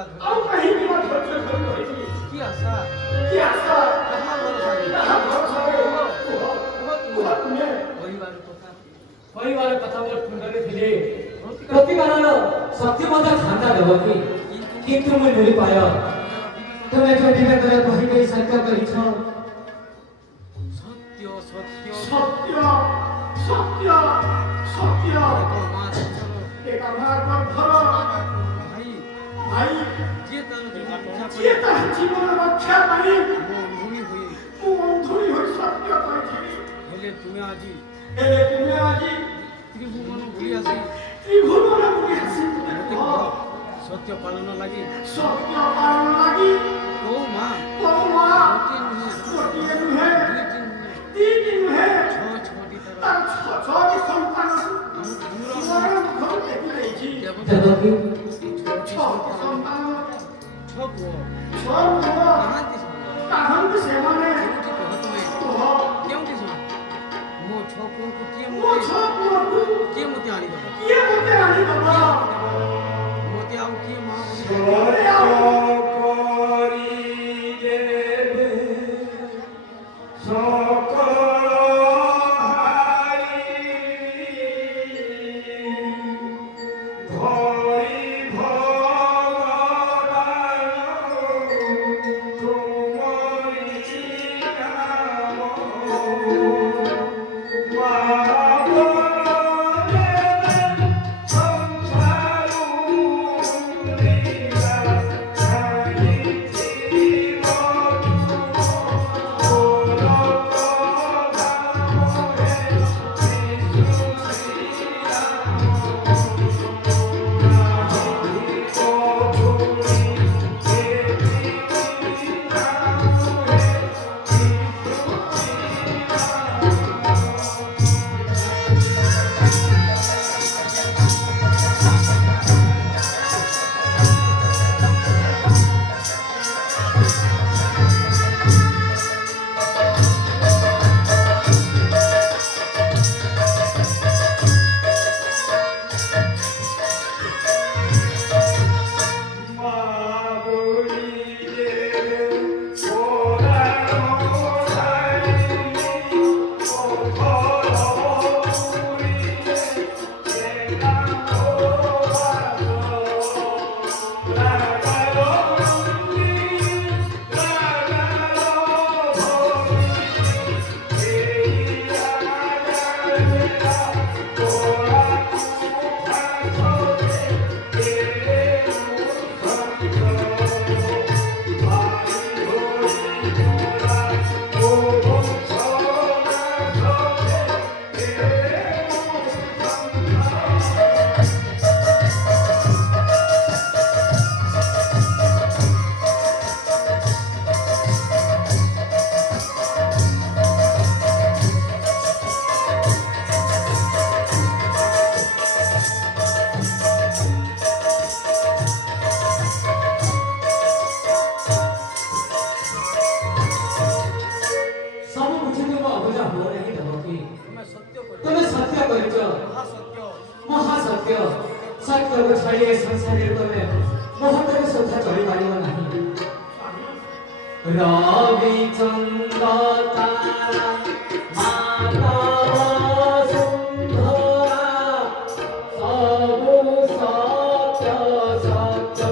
ଆଉ କାହିଁକି ବା ଧୈର୍ଯ୍ୟ ଧରି ରହିବି? কি আশা କି ଆଶା? কাহা ভরসায় କାହା ଭରସାରେ? କୁହ ତୁମେ। পরিবার কথা କହିବାର କଥା ମୋର ତୁଣ୍ଡରେ ଥିଲେ ପ୍ରତିକାରର ଶକ୍ତି ମଧ୍ୟ ଥାନ୍ତା ଦେବ କି କିନ୍ତୁ ମୁଁ ମିଳିପାର ତୁମେ ଯୋଉ ବିବେକରେ କହିବେ ସତ୍ୟ କରିଛ সত্য সত্য ସତ୍ୟ ସତ୍ୟ ସତ୍ୟ মা সত্য ଏକ ମା ଗର୍ଭର ভাই ଭାଇ যে তার জীবন রক্ষা ଯିଏ করে ତାହା ଜୀବନ ରକ୍ଷା ପାଇଁ ମୋ ଭୂমি ହୁଏ ମୁଁ ଅନ୍ଧୁଣି ହୋଇ ସତ୍ୟ କହିଥିଲି ହେଲେ ତୁମେ ଆଜି ହେଲେ ତୁମେ ଆଜି ତ୍ରିଭୁବନ ଭୁଲି ଆସି ତ୍ରିଭୁବନ ବୁଲି ଆସି ମୋତେ କୁହ ସତ୍ୟ ପାଳନ ଲାଗି ସତ୍ୟ ପାଳନ ଲାଗି ଓ ମା ଓ ମା ଗୋଟିଏ ନୁହେଁ ଗୋଟିଏ ନୁହେଁ ଦୁଇଟି ନୁହେଁ ତିନି ନୁହେଁ ଛଅଟି ତାର ତାର ଛଅଟି ସନ୍ତାନ ଦୂର ମରଣ ମୁଖରୁ ଟେକି ଦେଇଛି ଦେବକୀ ଛଅଟି ସନ୍ତାନ ଛଅ ପୁଅ ଛଅ ପୁଅ କାହାନ୍ତି ସେମାନେ କାହାନ୍ତି ସେମାନେ କେଉଁଠି କହ ତୁମେ କୁହ କେଉଁଠି ସେମାନେ ମୋ ଛଅ ପୁଅଙ୍କୁ ମୋ ଛଅ ପୁଅକୁ କିଏ ମୋତେ ଆଣିଦେବ କିଏ ମୋତେ ଆଣିଦବ ମୋତେ ଆଉ କିଏ ମା ବୋଲି ମୋତେ ଆଉ ସବୁ କିଛି ତୁମ ଅବୁଝା ହୁଅ ନାହିଁ ଦେବକୀ ତୁମେ ସତ୍ୟ କରି ତୁମେ ସତ୍ୟ କରିଛ ମହାସତ୍ୟ ମହାସତ୍ୟ ସତ୍ୟକୁ ଛାଡ଼ି ଏ ସଂସାରରେ ତୁମେ ମହତରେ ସୁଦ୍ଧା ଚଳିପାରିବ ନାହିଁ ରବିଚନ୍ଦ୍ର ତାରା ମାଧବ ସୁନ୍ଦରା ସବୁ ସତ୍ୟ ସତ୍ୟ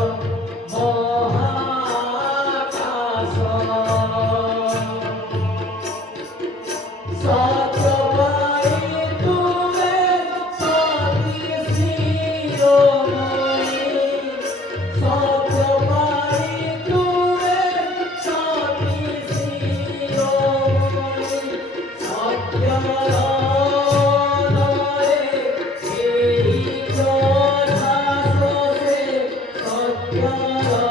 ମହାକାଶ ସତ୍ୟ ପାଇ ତୁମେ ସତୀ ଶିରୋମଣି ସତ୍ୟ ପାଇ ତୁମେ ସତୀ ଶିରୋମଣି ସତ୍ୟର ନୟରେ ଏହି କଥା ସେ ସତ୍ୟର